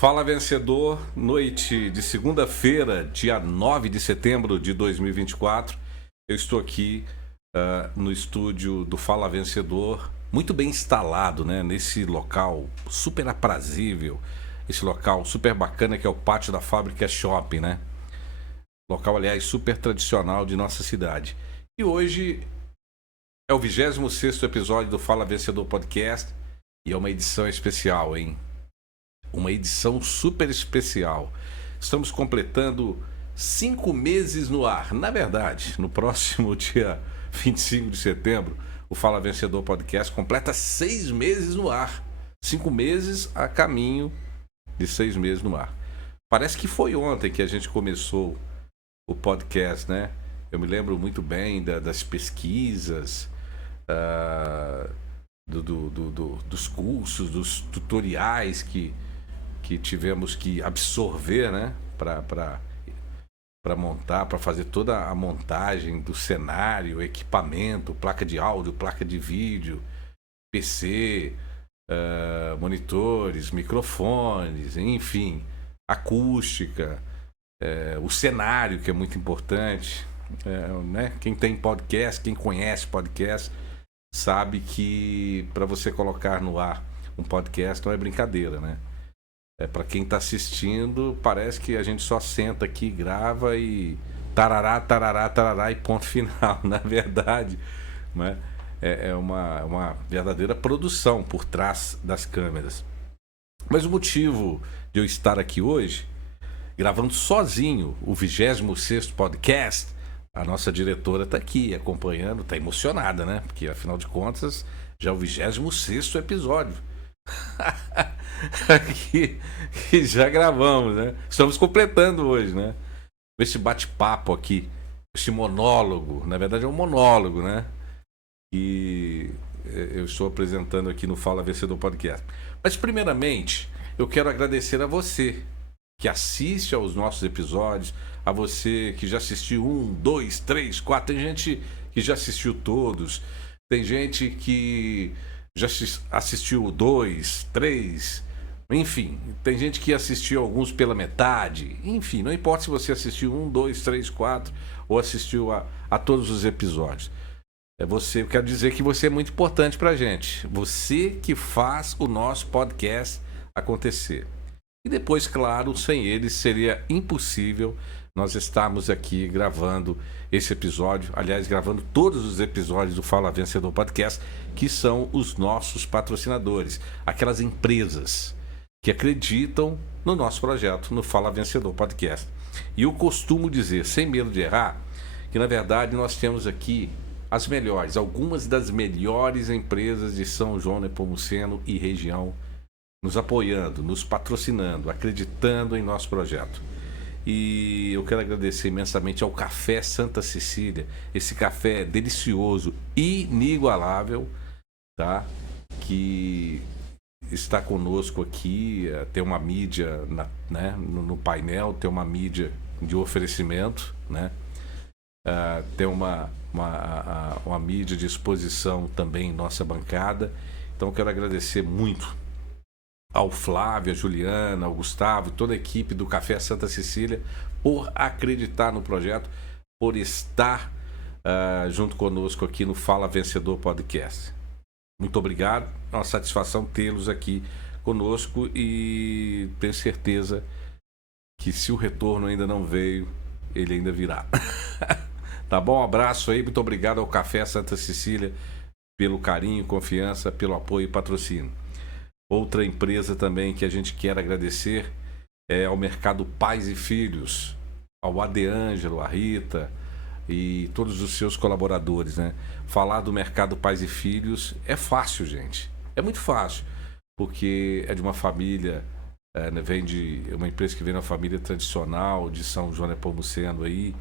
Fala vencedor, noite de segunda-feira, dia 9 de setembro de 2024. Eu estou aqui no estúdio do Fala Vencedor, muito bem instalado, né? Nesse local super aprazível, esse local super bacana que é o pátio da Fábrica Shopping, né? Local, aliás, super tradicional de nossa cidade. E hoje é o 26º episódio do Fala Vencedor Podcast e é uma edição especial, hein? Uma edição super especial. Estamos completando 5 meses no ar. Na verdade, no próximo dia 25 de setembro, o Fala Vencedor Podcast completa 6 meses no ar. 5 meses a caminho de 6 meses no ar. Parece que foi ontem que a gente começou o podcast, né? Eu me lembro muito bem das pesquisas, dos cursos, dos tutoriais que tivemos que absorver, né, para montar, para fazer toda a montagem do cenário, equipamento, placa de áudio, placa de vídeo, PC, monitores, microfones, enfim, acústica, o cenário, que é muito importante, né? Quem tem podcast, quem conhece podcast, sabe que para você colocar no ar um podcast não é brincadeira, né? Para quem está assistindo, parece que a gente só senta aqui, grava e tarará, tarará, tarará e ponto final. Na verdade, né? É uma verdadeira produção por trás das câmeras. Mas o motivo de eu estar aqui hoje, gravando sozinho o 26º podcast, a nossa diretora está aqui acompanhando, está emocionada, né? Porque afinal de contas, já é o 26º episódio. que já gravamos, né? Estamos completando hoje, né? Esse bate-papo aqui, esse monólogo, na verdade é um monólogo, né? Que eu estou apresentando aqui no Fala Vencedor Podcast. Mas primeiramente, eu quero agradecer a você que assiste aos nossos episódios, a você que já assistiu 1, 2, 3, 4, tem gente que já assistiu todos, tem gente que já assistiu 2, 3, enfim, tem gente que assistiu alguns pela metade, enfim, não importa se você assistiu 1, 2, 3, 4 ou assistiu a todos os episódios. Eu quero dizer que você é muito importante pra gente, você que faz o nosso podcast acontecer. E depois, claro, sem eles seria impossível nós estarmos aqui gravando esse episódio, aliás, gravando todos os episódios do Fala Vencedor Podcast, que são os nossos patrocinadores, aquelas empresas que acreditam no nosso projeto, no Fala Vencedor Podcast. E eu costumo dizer, sem medo de errar, que na verdade nós temos aqui as melhores, algumas das melhores empresas de São João Nepomuceno e região, nos apoiando, nos patrocinando, acreditando em nosso projeto. E eu quero agradecer imensamente ao Café Santa Cecília, esse café delicioso, inigualável, tá? Que está conosco aqui, tem uma mídia né, no painel, tem uma mídia de oferecimento, né? Tem uma mídia de exposição também em nossa bancada. Então eu quero agradecer muito ao Flávio, a Juliana, ao Gustavo, toda a equipe do Café Santa Cecília por acreditar no projeto, por estar junto conosco aqui no Fala Vencedor Podcast. Muito obrigado, é uma satisfação tê-los aqui conosco e tenho certeza que se o retorno ainda não veio, ele ainda virá. Tá bom? Um abraço aí, muito obrigado ao Café Santa Cecília pelo carinho, confiança, pelo apoio e patrocínio. Outra empresa também que a gente quer agradecer é ao Mercado Pais e Filhos, ao Adeângelo, a Rita e todos os seus colaboradores, né? Falar do Mercado Pais e Filhos é fácil, gente. É muito fácil, porque é de uma família, vem de uma empresa que vem da família tradicional de São João Nepomuceno aí.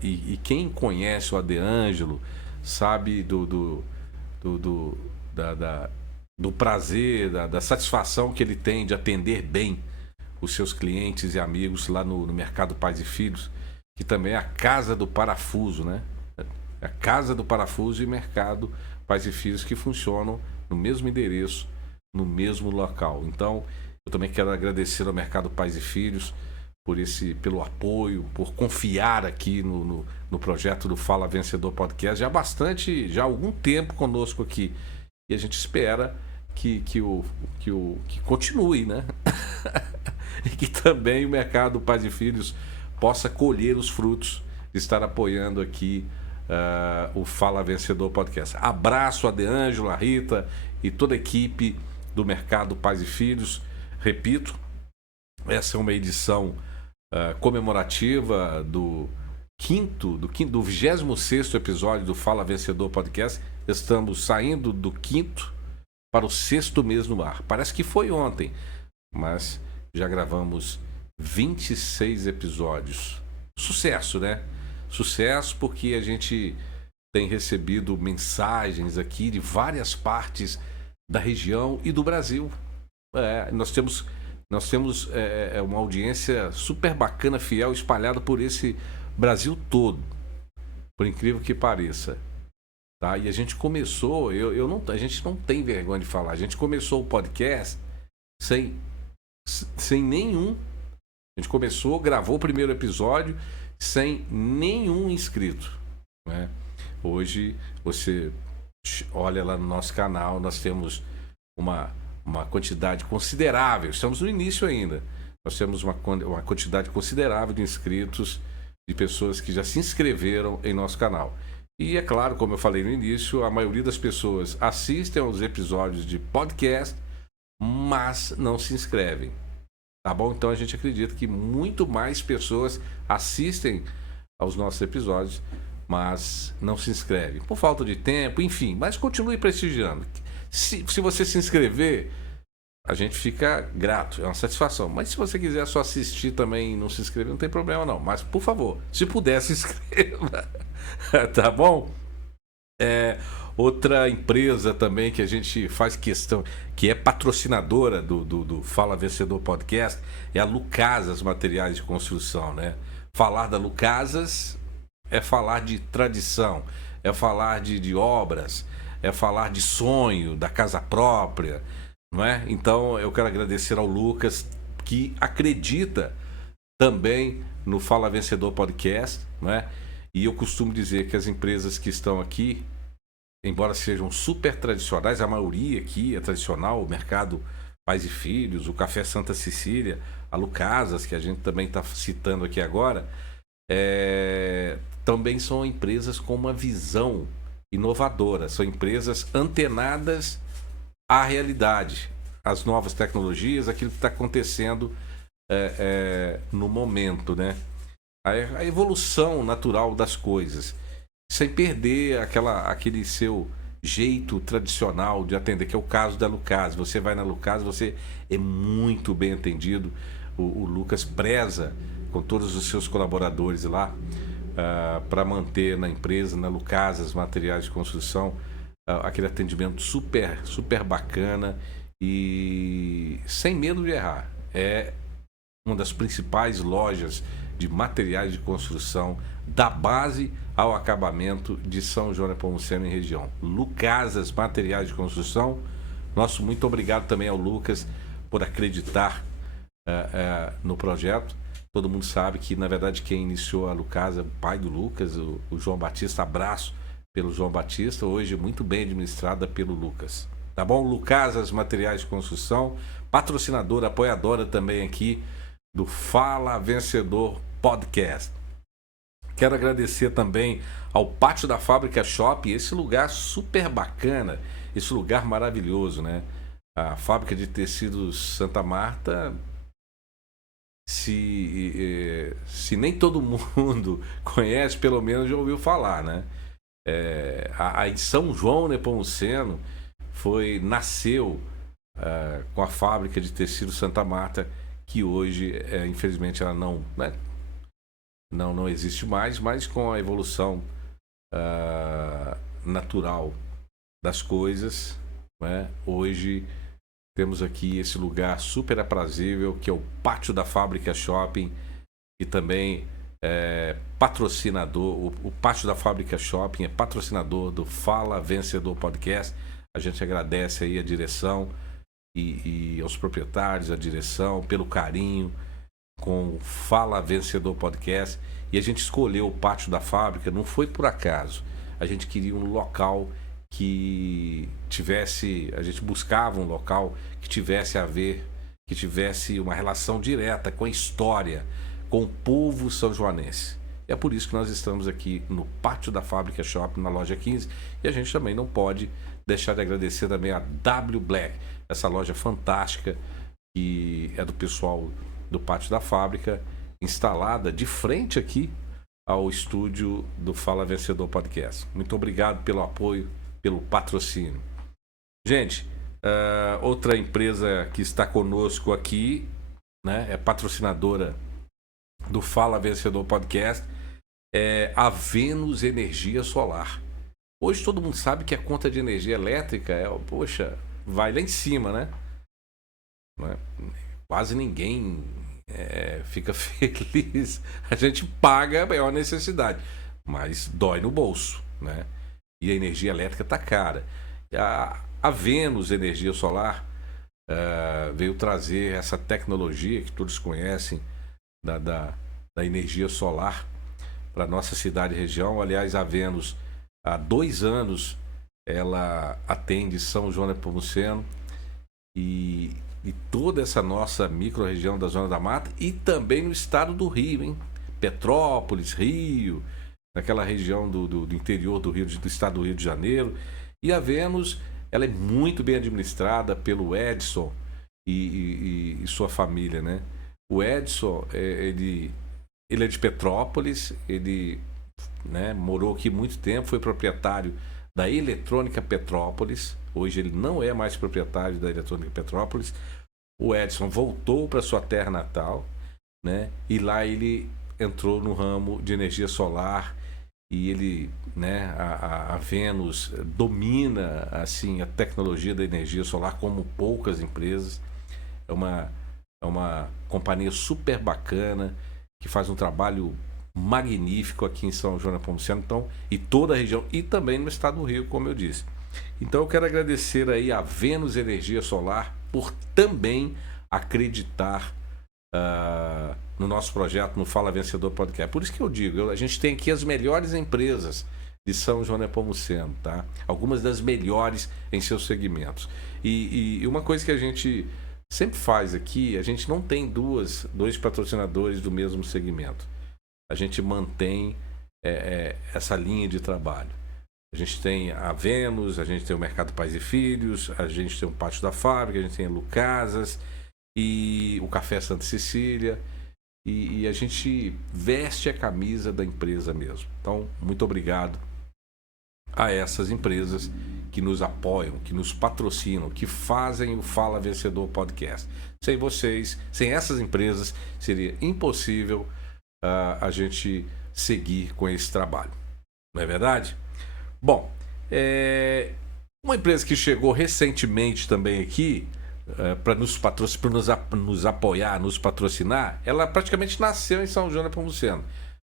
E quem conhece o Adeângelo sabe do prazer, da satisfação que ele tem de atender bem os seus clientes e amigos lá no Mercado Pais e Filhos, que também é a Casa do Parafuso, né? A Casa do Parafuso e Mercado Pais e Filhos que funcionam no mesmo endereço, no mesmo local. Então, Eu também quero agradecer ao Mercado Pais e Filhos pelo apoio, por confiar aqui no projeto do Fala Vencedor Podcast. Já há algum tempo conosco aqui. E a gente espera que continue, né? E que também o Mercado Pais e Filhos possa colher os frutos de estar apoiando aqui o Fala Vencedor Podcast. Abraço a Deângelo, a Rita e toda a equipe do Mercado Pais e Filhos. Repito, essa é uma edição comemorativa do 26º episódio do Fala Vencedor Podcast. Estamos saindo do 5º para o 6º mês no ar. Parece que foi ontem, mas já gravamos 26 episódios. Sucesso, né? Sucesso porque a gente tem recebido mensagens aqui de várias partes da região e do Brasil. Nós temos uma audiência super bacana, fiel, espalhada por esse Brasil todo, por incrível que pareça. Tá? E a gente começou, a gente não tem vergonha de falar, a gente começou o podcast sem nenhum. A gente começou, gravou o primeiro episódio sem nenhum inscrito, né? Hoje, você olha lá no nosso canal, nós temos uma quantidade considerável. Estamos no início ainda. Nós temos uma quantidade considerável de inscritos, de pessoas que já se inscreveram em nosso canal. E é claro, como eu falei no início, a maioria das pessoas assistem aos episódios de podcast, mas não se inscrevem. Tá bom? Então a gente acredita que muito mais pessoas assistem aos nossos episódios, mas não se inscrevem. Por falta de tempo, enfim. Mas continue prestigiando. Se você se inscrever, a gente fica grato, é uma satisfação. Mas se você quiser só assistir também e não se inscrever, não tem problema não. Mas, por favor, se puder, se inscreva. Tá bom? Outra empresa também que a gente faz questão, que é patrocinadora do Fala Vencedor Podcast, é a Lucasas Materiais de Construção, né? Falar da Lucasas é falar de tradição, é falar de obras, é falar de sonho, da casa própria, não é? Então eu quero agradecer ao Lucas, que acredita também no Fala Vencedor Podcast, não é? E eu costumo dizer que as empresas que estão aqui, embora sejam super tradicionais, a maioria aqui é tradicional, o Mercado Pais e Filhos, o Café Santa Cecília, a Lucasas, que a gente também está citando aqui agora, também são empresas com uma visão inovadora, são empresas antenadas à realidade, às novas tecnologias, aquilo que está acontecendo no momento, né? A evolução natural das coisas, sem perder aquele seu jeito tradicional de atender, que é o caso da Lucas. Você vai na Lucas, você é muito bem atendido. O Lucas preza com todos os seus colaboradores lá para manter na empresa, na Lucasas Materiais de Construção, aquele atendimento super, super bacana e sem medo de errar. É uma das principais lojas de materiais de construção da base ao acabamento de São João Nepomuceno e região. Lucasas Materiais de Construção. Nosso muito obrigado também ao Lucas por acreditar no projeto. Todo mundo sabe que, na verdade, quem iniciou a Lucasa é o pai do Lucas, o João Batista. Abraço pelo João Batista, hoje muito bem administrada pelo Lucas. Tá bom? Lucasas Materiais de Construção, patrocinadora, apoiadora também aqui do Fala Vencedor Podcast. Quero agradecer também ao Pátio da Fábrica Shopping, esse lugar super bacana, esse lugar maravilhoso, né? A fábrica de tecidos Santa Marta, se nem todo mundo conhece, pelo menos já ouviu falar, né? Em São João Nepomuceno nasceu com a fábrica de tecidos Santa Marta, que hoje, infelizmente, ela não existe mais, mas com a evolução natural das coisas, né? Hoje temos aqui esse lugar super aprazível, que é o Pátio da Fábrica Shopping, e também patrocinador. O Pátio da Fábrica Shopping é patrocinador do Fala Vencedor Podcast. A gente agradece aí a direção e aos proprietários, à direção, pelo carinho com o Fala Vencedor Podcast. E a gente escolheu o pátio da fábrica, não foi por acaso. A gente queria um local que tivesse, a gente buscava um local que tivesse a ver, que tivesse uma relação direta com a história, com o povo são-joanense. É por isso que nós estamos aqui no pátio da Fábrica Shopping, na loja 15, e a gente também não pode deixar de agradecer também a W Black, essa loja fantástica que é do pessoal do pátio da fábrica, instalada de frente aqui ao estúdio do Fala Vencedor Podcast. Muito obrigado pelo apoio, pelo patrocínio. Gente, outra empresa que está conosco aqui, né, é patrocinadora do Fala Vencedor Podcast, é a Venus Energia Solar. Hoje todo mundo sabe que a conta de energia elétrica poxa, vai lá em cima, né? Quase ninguém fica feliz. A gente paga a maior necessidade, mas dói no bolso, né? E a energia elétrica tá cara. A Venus Energia Solar veio trazer essa tecnologia que todos conhecem da energia solar para nossa cidade e região. Aliás, a Venus, há 2 anos, ela atende São João Nepomuceno e toda essa nossa micro-região da Zona da Mata e também no estado do Rio, hein? Petrópolis, Rio, naquela região do interior do Rio, do estado do Rio de Janeiro. E a Venus, ela é muito bem administrada pelo Edson e sua família, né? O Edson, ele é de Petrópolis, ele, né, morou aqui muito tempo, foi proprietário da Eletrônica Petrópolis. Hoje ele não é mais proprietário da Eletrônica Petrópolis. O Edson voltou para sua terra natal, né? E lá ele entrou no ramo de energia solar e ele, né, a Venus domina assim a tecnologia da energia solar como poucas empresas. É uma companhia super bacana que faz um trabalho magnífico aqui em São João Nepomuceno, então, e toda a região, e também no estado do Rio, como eu disse. Então eu quero agradecer aí a Venus Energia Solar por também acreditar no nosso projeto, no Fala Vencedor Podcast. Por isso que eu digo, a gente tem aqui as melhores empresas de São João Nepomuceno, tá? Algumas das melhores em seus segmentos. E uma coisa que a gente sempre faz aqui, a gente não tem dois patrocinadores do mesmo segmento. A gente mantém essa linha de trabalho. A gente tem a Venus, a gente tem o Mercado Pais e Filhos, a gente tem o Pátio da Fábrica, a gente tem a Lucasas e o Café Santa Cecília. E a gente veste a camisa da empresa mesmo. Então, muito obrigado a essas empresas que nos apoiam, que nos patrocinam, que fazem o Fala Vencedor Podcast. Sem vocês, sem essas empresas, seria impossível a gente seguir com esse trabalho. Não é verdade? Bom, uma empresa que chegou recentemente também aqui para nos apoiar, nos patrocinar, ela praticamente nasceu em São João Nepomuceno.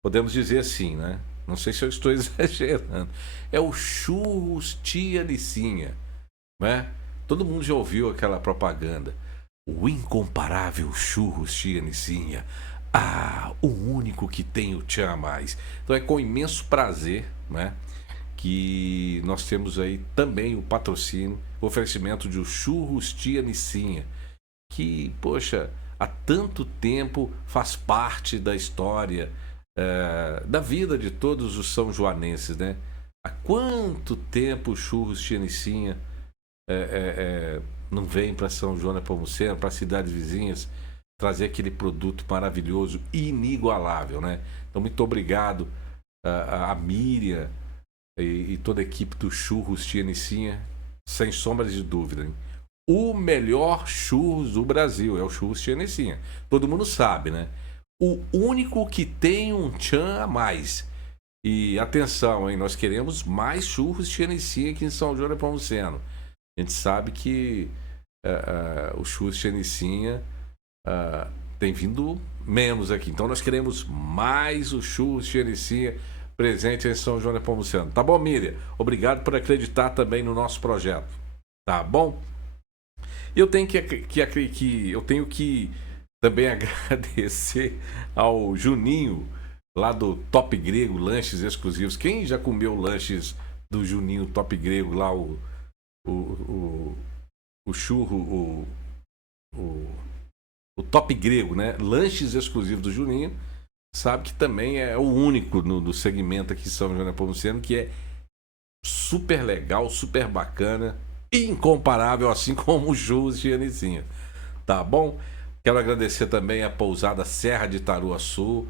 Podemos dizer assim, né? Não sei se eu estou exagerando. É o Churros Tia Licinha, né? Todo mundo já ouviu aquela propaganda. O incomparável Churros Tia Licinha. O único que tem o tchan a mais. Então é com imenso prazer, né, que nós temos aí também o patrocínio, o oferecimento de o Churros Tia Licinha, que, poxa, há tanto tempo faz parte da história, da vida de todos os são joanenses, né? Há quanto tempo o Churros Tia Licinha não vem para São João Nepomuceno, para cidades vizinhas, trazer aquele produto maravilhoso e inigualável, né? Então, muito obrigado a Miriam e toda a equipe do Churros Tia Licinha, sem sombra de dúvida, hein? O melhor churros do Brasil é o Churros Tia Licinha. Todo mundo sabe, né? O único que tem um tchan a mais. E atenção, hein? Nós queremos mais Churros Tia Licinha aqui em São João Nepomuceno. A gente sabe que o Churros Tia Licinha tem vindo menos aqui. Então nós queremos mais o Churros Tia Licinha presente em São João Nepomuceno. Tá bom, Miriam? Obrigado por acreditar também no nosso projeto. Tá bom? Eu tenho eu tenho que também agradecer ao Juninho, lá do Top Grego, lanches exclusivos. Quem já comeu lanches do Juninho Top Grego, lá o, o, o churro, o, o Top Grego, né? Lanches exclusivos do Juninho, sabe que também é o único no segmento aqui em São João Nepomuceno, que é super legal, super bacana, incomparável, assim como o churros de Anicinha. Tá bom? Quero agradecer também a pousada Serra de Itaruaçu.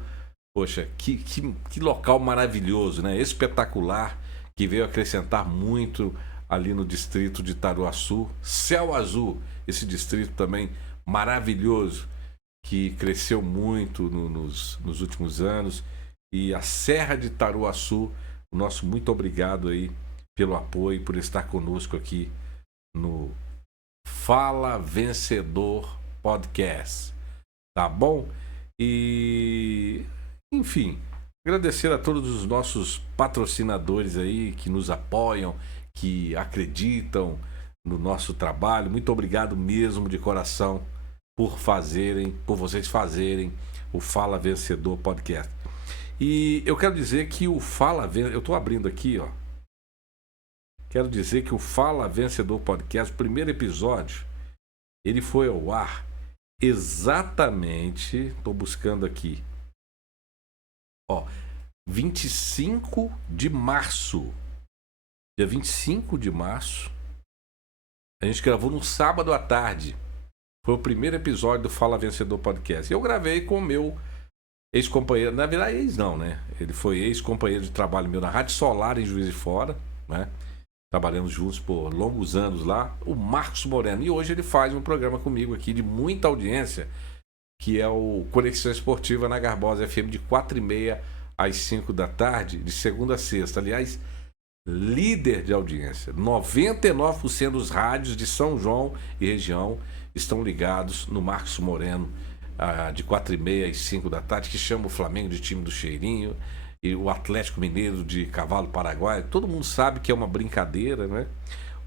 Poxa, que local maravilhoso, né? Espetacular, que veio acrescentar muito ali no distrito de Itaruaçu. Céu Azul, esse distrito também maravilhoso, que cresceu muito nos últimos anos. E a Serra de Itaruaçu, o nosso muito obrigado aí pelo apoio, por estar conosco aqui no Fala Vencedor Podcast. Tá bom? E, enfim, agradecer a todos os nossos patrocinadores aí que nos apoiam, que acreditam no nosso trabalho. Muito obrigado mesmo de coração por vocês fazerem o Fala Vencedor Podcast. E eu quero dizer que o Fala Vencedor, eu estou abrindo aqui, ó. Quero dizer que o Fala Vencedor Podcast, o primeiro episódio, ele foi ao ar exatamente, estou buscando aqui, ó, 25 de março. Dia 25 de março, a gente gravou no sábado à tarde. Foi o primeiro episódio do Fala Vencedor Podcast. Eu gravei com o meu ex-companheiro, na verdade ex não, né? Ele foi ex-companheiro de trabalho meu na Rádio Solar em Juiz de Fora, né? Trabalhamos juntos por longos anos lá, o Marcos Moreno. E hoje ele faz um programa comigo aqui de muita audiência, que é o Conexão Esportiva na Garbosa FM, de 4h30 às 5 da tarde, de segunda a sexta. Aliás, líder de audiência. 99% dos rádios de São João e região estão ligados no Marcos Moreno, de 4h30 às 5 da tarde, que chama o Flamengo de time do cheirinho, e o Atlético Mineiro de cavalo paraguaio. Todo mundo sabe que é uma brincadeira, né?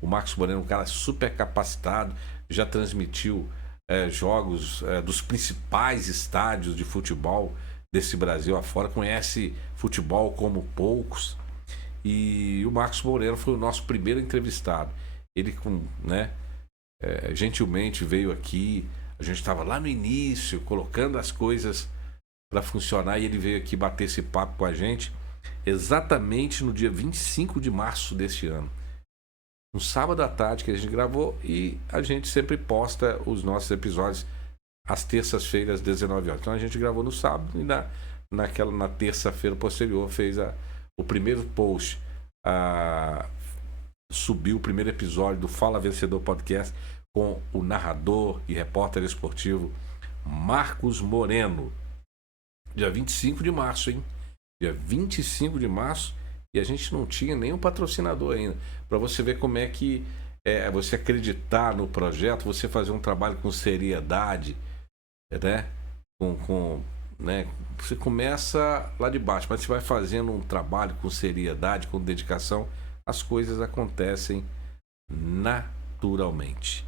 O Marcos Moreno é um cara super capacitado, já transmitiu jogos dos principais estádios de futebol desse Brasil afora, conhece futebol como poucos. E o Marcos Moreno foi o nosso primeiro entrevistado. Ele, gentilmente veio aqui. A gente estava lá no início, colocando as coisas para funcionar, e ele veio aqui bater esse papo com a gente exatamente no dia 25 de março deste ano. No sábado à tarde que a gente gravou, e a gente sempre posta os nossos episódios às terças-feiras, às 19 horas. Então a gente gravou no sábado e na terça-feira posterior fez o primeiro post. Subiu o primeiro episódio do Fala Vencedor Podcast com o narrador e repórter esportivo Marcos Moreno. Dia 25 de março, hein? Dia 25 de março, e a gente não tinha nenhum patrocinador ainda. Para você ver como é que você acreditar no projeto, você fazer um trabalho com seriedade, né? Né? Você começa lá de baixo, mas você vai fazendo um trabalho com seriedade, com dedicação, as coisas acontecem naturalmente.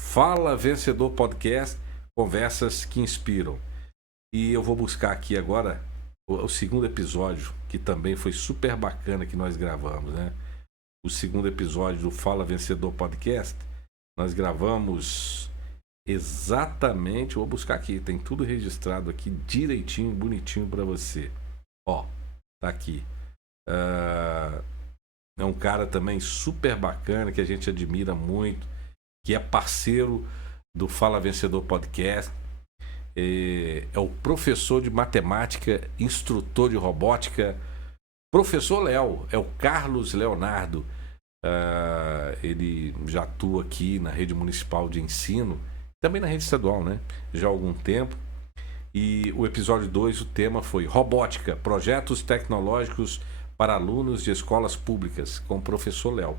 Fala Vencedor Podcast, conversas que inspiram. E eu vou buscar aqui agora o segundo episódio, que também foi super bacana, que nós gravamos, né? O segundo episódio do Fala Vencedor Podcast, nós gravamos exatamente, vou buscar aqui, tem tudo registrado aqui direitinho, bonitinho para você. Ó, tá aqui. É um cara também super bacana, que a gente admira muito, que é parceiro do Fala Vencedor Podcast. É o professor de matemática, instrutor de robótica, professor Léo, é o Carlos Leonardo. Ele já atua aqui na rede municipal de ensino, também na rede estadual, né? Já há algum tempo. E o episódio 2, o tema foi Robótica, projetos tecnológicos para alunos de escolas públicas, com o professor Léo.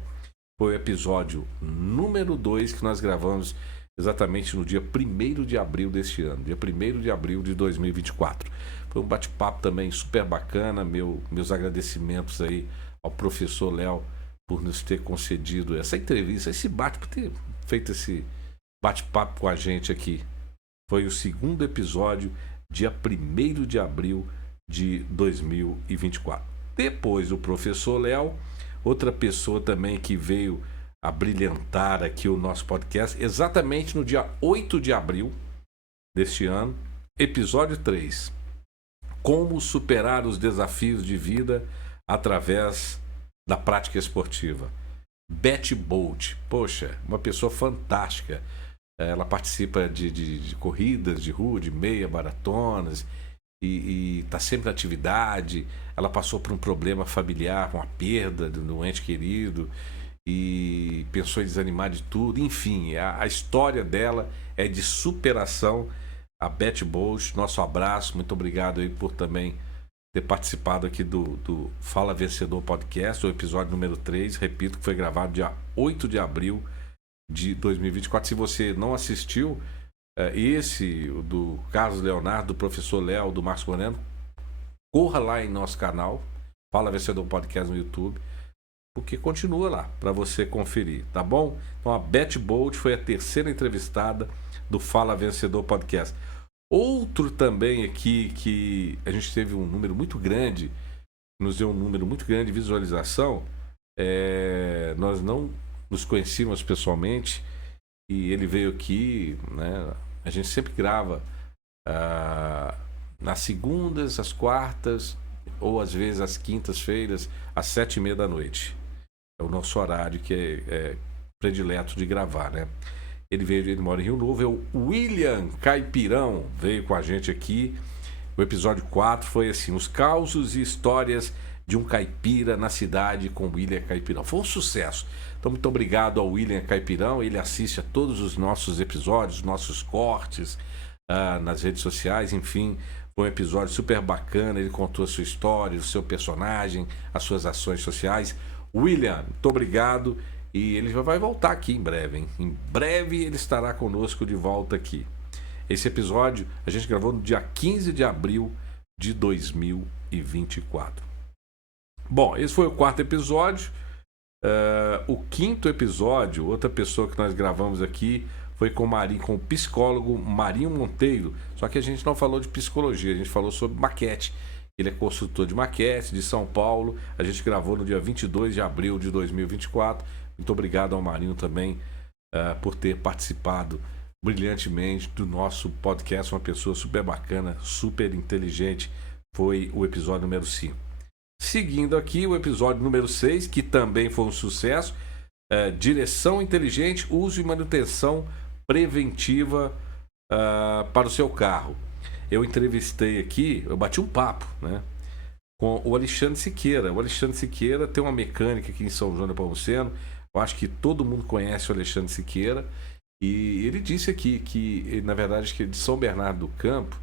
Foi o episódio número 2 que nós gravamos exatamente no dia 1º de abril deste ano, dia 1º de abril de 2024. Foi um bate-papo também super bacana. Meus agradecimentos aí ao professor Léo por nos ter concedido essa entrevista, esse bate, por ter feito bate-papo com a gente aqui. Foi o segundo episódio, dia 1º de abril de 2024. Depois o professor Léo, outra pessoa também que veio a brilhantar aqui o nosso podcast, exatamente no dia 8 de abril deste ano, episódio 3. Como superar os desafios de vida através da prática esportiva. Betty Bolt, poxa, uma pessoa fantástica. Ela participa de corridas de rua, de meia, maratonas, e está sempre na atividade. Ela passou por um problema familiar, com a perda de um ente querido, e pensou em desanimar de tudo. Enfim, a história dela é de superação. A Betty Bolt, nosso abraço, muito obrigado aí por também ter participado aqui do Fala Vencedor Podcast, o episódio número 3, repito, que foi gravado dia 8 de abril de 2024. Se você não assistiu, esse do Carlos Leonardo, do professor Léo, do Marcos Moreno, corra lá em nosso canal, Fala Vencedor Podcast no YouTube, porque continua lá para você conferir, tá bom? Então a Betty Bolt foi a terceira entrevistada do Fala Vencedor Podcast. Outro também aqui que a gente teve um número muito grande, nos deu um número muito grande de visualização, nós não nos conhecíamos pessoalmente e ele veio aqui, né? A gente sempre grava nas segundas, às quartas ou às vezes às quintas-feiras, às 7h30 da noite. É o nosso horário que é predileto de gravar, né? Ele mora em Rio Novo, é o William Caipirão, veio com a gente aqui. O episódio 4 foi assim, os causos e histórias de um caipira na cidade com William Caipirão. Foi um sucesso. Então, muito obrigado ao William Caipirão. Ele assiste a todos os nossos episódios, nossos cortes nas redes sociais. Enfim, foi um episódio super bacana. Ele contou a sua história, o seu personagem, as suas ações sociais. William, muito obrigado. E ele já vai voltar aqui em breve, hein? Em breve ele estará conosco de volta aqui. Esse episódio a gente gravou no dia 15 de abril de 2024. Bom, esse foi o 4º episódio. O 5º episódio, outra pessoa que nós gravamos aqui, foi com o psicólogo Marinho Monteiro. Só que a gente não falou de psicologia, a gente falou sobre maquete. Ele é consultor de maquete de São Paulo. A gente gravou no dia 22 de abril de 2024. Muito obrigado ao Marinho também por ter participado brilhantemente do nosso podcast. Uma pessoa super bacana, super inteligente. Foi o episódio número 5. Seguindo aqui o episódio número 6, que também foi um sucesso. Direção inteligente, uso e manutenção preventiva para o seu carro. Eu entrevistei aqui, eu bati um papo, né, com o Alexandre Siqueira. O Alexandre Siqueira tem uma mecânica aqui em São João Nepomuceno. Eu acho que todo mundo conhece o Alexandre Siqueira. E ele disse aqui que, na verdade, que é de São Bernardo do Campo.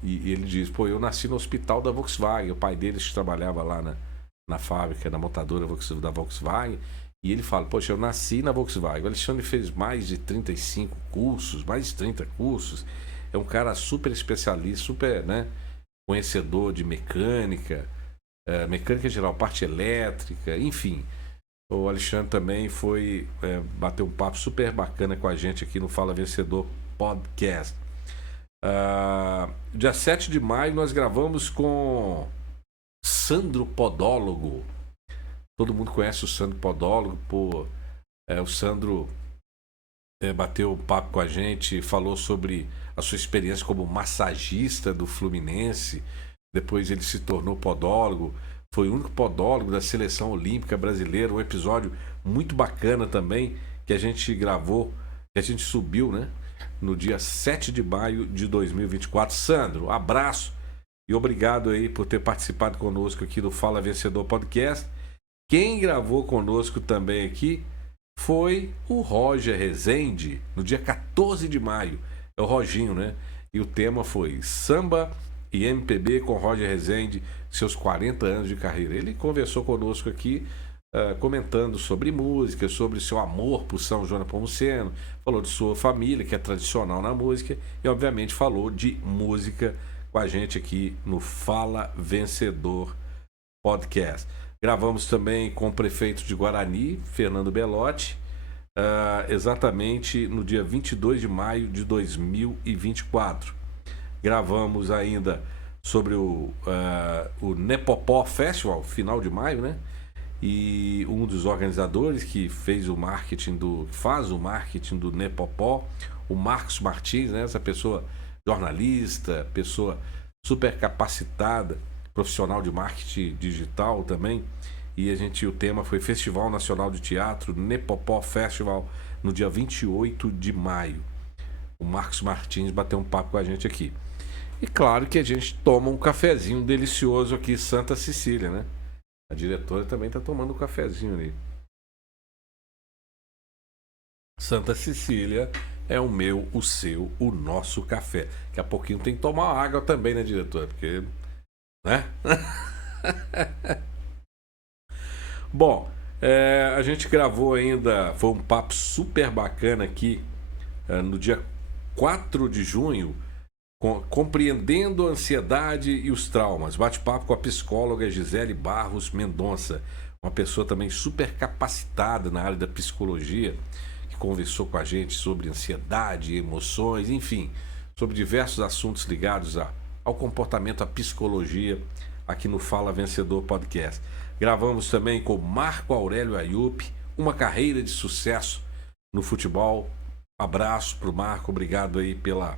E ele diz, eu nasci no hospital da Volkswagen. O pai dele trabalhava lá na fábrica, na montadora da Volkswagen. E ele fala, poxa, eu nasci na Volkswagen. O Alexandre fez mais de 35 cursos, mais de 30 cursos. É um cara super especialista, super, né, conhecedor de mecânica, mecânica geral, parte elétrica, enfim. O Alexandre também foi bater um papo super bacana com a gente aqui no Fala Vencedor Podcast. Dia 7 de maio nós gravamos com Sandro Podólogo. Todo mundo conhece o Sandro Podólogo. O Sandro bateu um papo com a gente, falou sobre a sua experiência como massagista do Fluminense. Depois ele se tornou podólogo. Foi o único podólogo da seleção olímpica brasileira. Um episódio muito bacana também que a gente gravou, que a gente subiu, né, no dia 7 de maio de 2024. Sandro, abraço e obrigado aí por ter participado conosco aqui do Fala Vencedor Podcast. Quem gravou conosco também aqui foi o Roger Rezende, no dia 14 de maio. É o Roginho, né? E o tema foi Samba e MPB com Roger Rezende, seus 40 anos de carreira. Ele conversou conosco aqui, comentando sobre música, sobre seu amor por São João Nepomuceno, falou de sua família, que é tradicional na música, e obviamente falou de música com a gente aqui no Fala Vencedor Podcast. Gravamos também com o prefeito de Guarani, Fernando Belotti, exatamente no dia 22 de maio de 2024. Gravamos ainda sobre o Nepopó Festival, final de maio, né? E um dos organizadores que faz o marketing do Nepopó, o Marcos Martins, né? Essa pessoa jornalista, pessoa super capacitada, profissional de marketing digital também. E o tema foi Festival Nacional de Teatro, Nepopó Festival, no dia 28 de maio. O Marcos Martins bateu um papo com a gente aqui. E claro que a gente toma um cafezinho delicioso aqui, Santa Cecília, né? A diretora também tá tomando um cafezinho ali. Santa Cecília é o meu, o seu, o nosso café. Daqui a pouquinho tem que tomar água também, né, diretora? Porque, né? Bom, a gente gravou ainda, foi um papo super bacana aqui, no dia 4 de junho, compreendendo a ansiedade e os traumas. Bate-papo com a psicóloga Gisele Barros Mendonça, uma pessoa também super capacitada na área da psicologia, que conversou com a gente sobre ansiedade, emoções, enfim, sobre diversos assuntos ligados ao comportamento, à psicologia, aqui no Fala Vencedor Podcast. Gravamos também com Marco Aurélio Ayup, uma carreira de sucesso no futebol. Abraço para o Marco, obrigado aí pela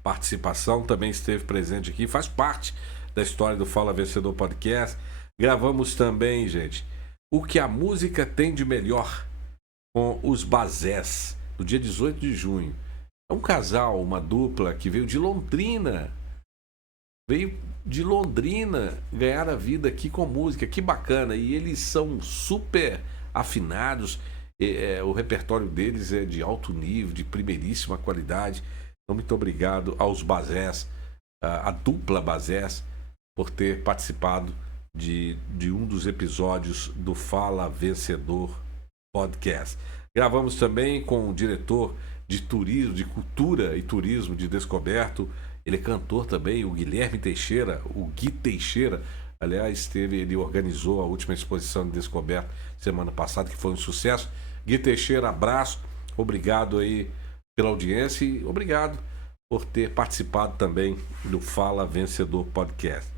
participação, também esteve presente aqui, faz parte da história do Fala Vencedor Podcast. Gravamos também, gente, o que a música tem de melhor com os Bazés, no dia 18 de junho. É um casal, uma dupla que veio de Londrina ganhar a vida aqui com música, que bacana, e eles são super afinados, o repertório deles é de alto nível, de primeiríssima qualidade. Então, muito obrigado aos Bazés, a dupla Bazés, por ter participado de um dos episódios do Fala Vencedor Podcast. Gravamos também com o diretor de turismo, de cultura e turismo de Descoberto. Ele é cantor também, o Guilherme Teixeira, o Gui Teixeira. Aliás, ele organizou a última exposição de Descoberto semana passada, que foi um sucesso. Gui Teixeira, abraço, obrigado aí pela audiência e obrigado por ter participado também do Fala Vencedor Podcast.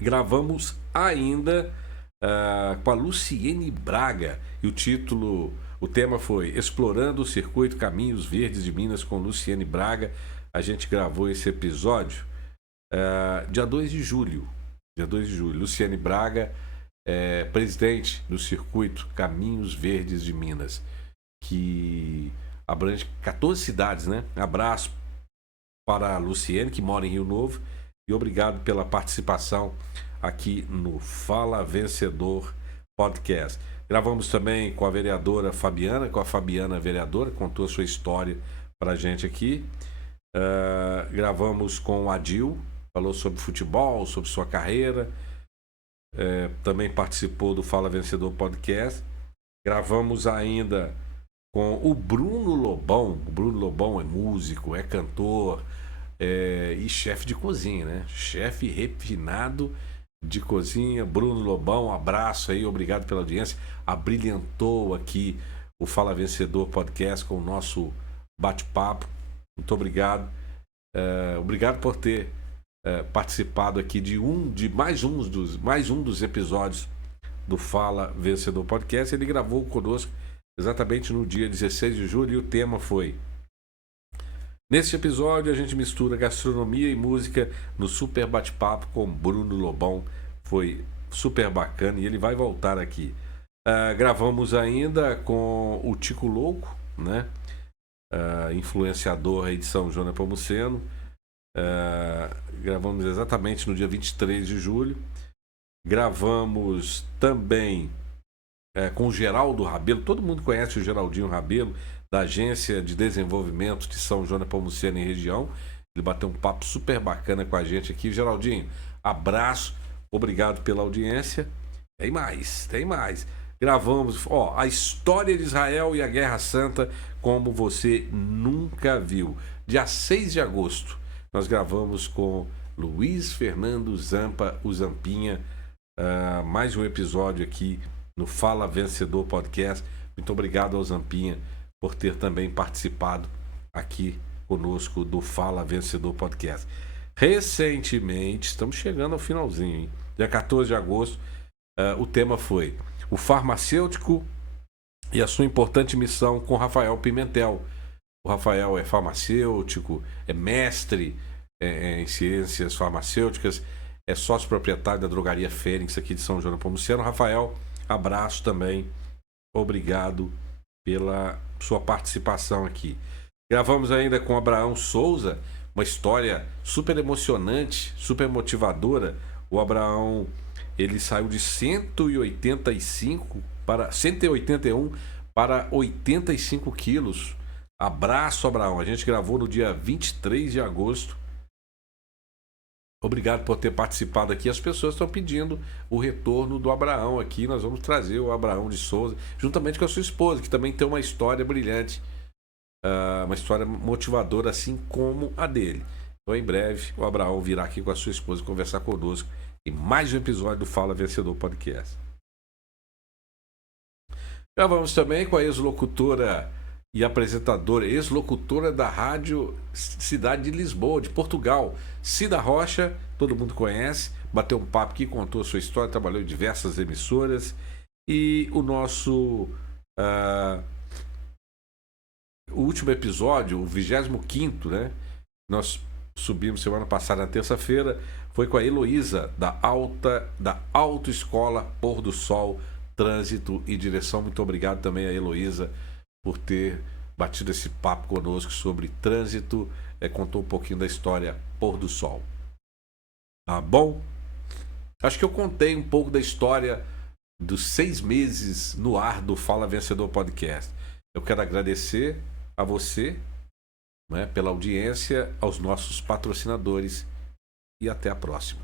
Gravamos ainda com a Luciene Braga e o tema foi Explorando o Circuito Caminhos Verdes de Minas com Luciene Braga. A gente gravou esse episódio dia 2 de julho. Luciene Braga é presidente do Circuito Caminhos Verdes de Minas, que abrange 14 cidades, né? Abraço para a Luciene, que mora em Rio Novo, e obrigado pela participação aqui no Fala Vencedor Podcast. Gravamos também com a vereadora Fabiana, vereadora, contou a sua história para a gente aqui. Gravamos com o Adil, falou sobre futebol, sobre sua carreira. Também participou do Fala Vencedor Podcast. Gravamos ainda com o Bruno Lobão. O Bruno Lobão é músico, é cantor e chefe de cozinha, né? Chefe refinado de cozinha. Bruno Lobão, um abraço aí, obrigado pela audiência. Abrilhantou aqui o Fala Vencedor Podcast com o nosso bate-papo. Muito obrigado. Obrigado por ter participado aqui de mais um dos episódios do Fala Vencedor Podcast. Ele gravou conosco exatamente no dia 16 de julho e o tema foi: neste episódio a gente mistura gastronomia e música no super bate-papo com Bruno Lobão. Foi super bacana e ele vai voltar aqui. Gravamos ainda com o Tico Louco, né? Influenciador aí de São João Nepomuceno. Gravamos exatamente no dia 23 de julho. Gravamos também com o Geraldo Rabelo. Todo mundo conhece o Geraldinho Rabelo, da Agência de Desenvolvimento de São João Nepomuceno e região. Ele bateu um papo super bacana com a gente aqui. Geraldinho, abraço, obrigado pela audiência. Tem mais. Gravamos a história de Israel e a Guerra Santa como você nunca viu. Dia 6 de agosto, nós gravamos com Luiz Fernando Zampa, o Zampinha, mais um episódio aqui no Fala Vencedor Podcast. Muito obrigado ao Zampinha por ter também participado aqui conosco do Fala Vencedor Podcast. Recentemente, estamos chegando ao finalzinho, hein? Dia 14 de agosto, o tema foi o farmacêutico e a sua importante missão com Rafael Pimentel. O Rafael é farmacêutico, é mestre em ciências farmacêuticas, é sócio proprietário da drogaria Fênix aqui de São João do Pomuceno. Rafael, abraço também. Obrigado pela sua participação aqui. Gravamos ainda com Abraão Souza, uma história super emocionante, super motivadora. O Abraão, ele saiu de 185 para 181 para 85 quilos. Abraço, Abraão. A gente gravou no dia 23 de agosto. Obrigado por ter participado aqui. As pessoas estão pedindo o retorno do Abraão aqui. Nós vamos trazer o Abraão de Souza, juntamente com a sua esposa, que também tem uma história brilhante, uma história motivadora, assim como a dele. Então, em breve, o Abraão virá aqui com a sua esposa conversar conosco em mais um episódio do Fala Vencedor Podcast. Gravamos também com a ex-locutora e apresentadora, ex-locutora da rádio Cidade de Lisboa, de Portugal, Cida Rocha, todo mundo conhece, bateu um papo aqui, contou a sua história, trabalhou em diversas emissoras. E o nosso o último episódio, o 25º, né? Nós subimos semana passada, na terça-feira, foi com a Heloísa, da Autoescola Pôr do Sol, Trânsito e Direção. Muito obrigado também a Heloísa por ter batido esse papo conosco sobre trânsito, contou um pouquinho da história Pôr do Sol. Tá bom? Acho que eu contei um pouco da história dos 6 meses no ar do Fala Vencedor Podcast. Eu quero agradecer a você, né, pela audiência, aos nossos patrocinadores e até a próxima.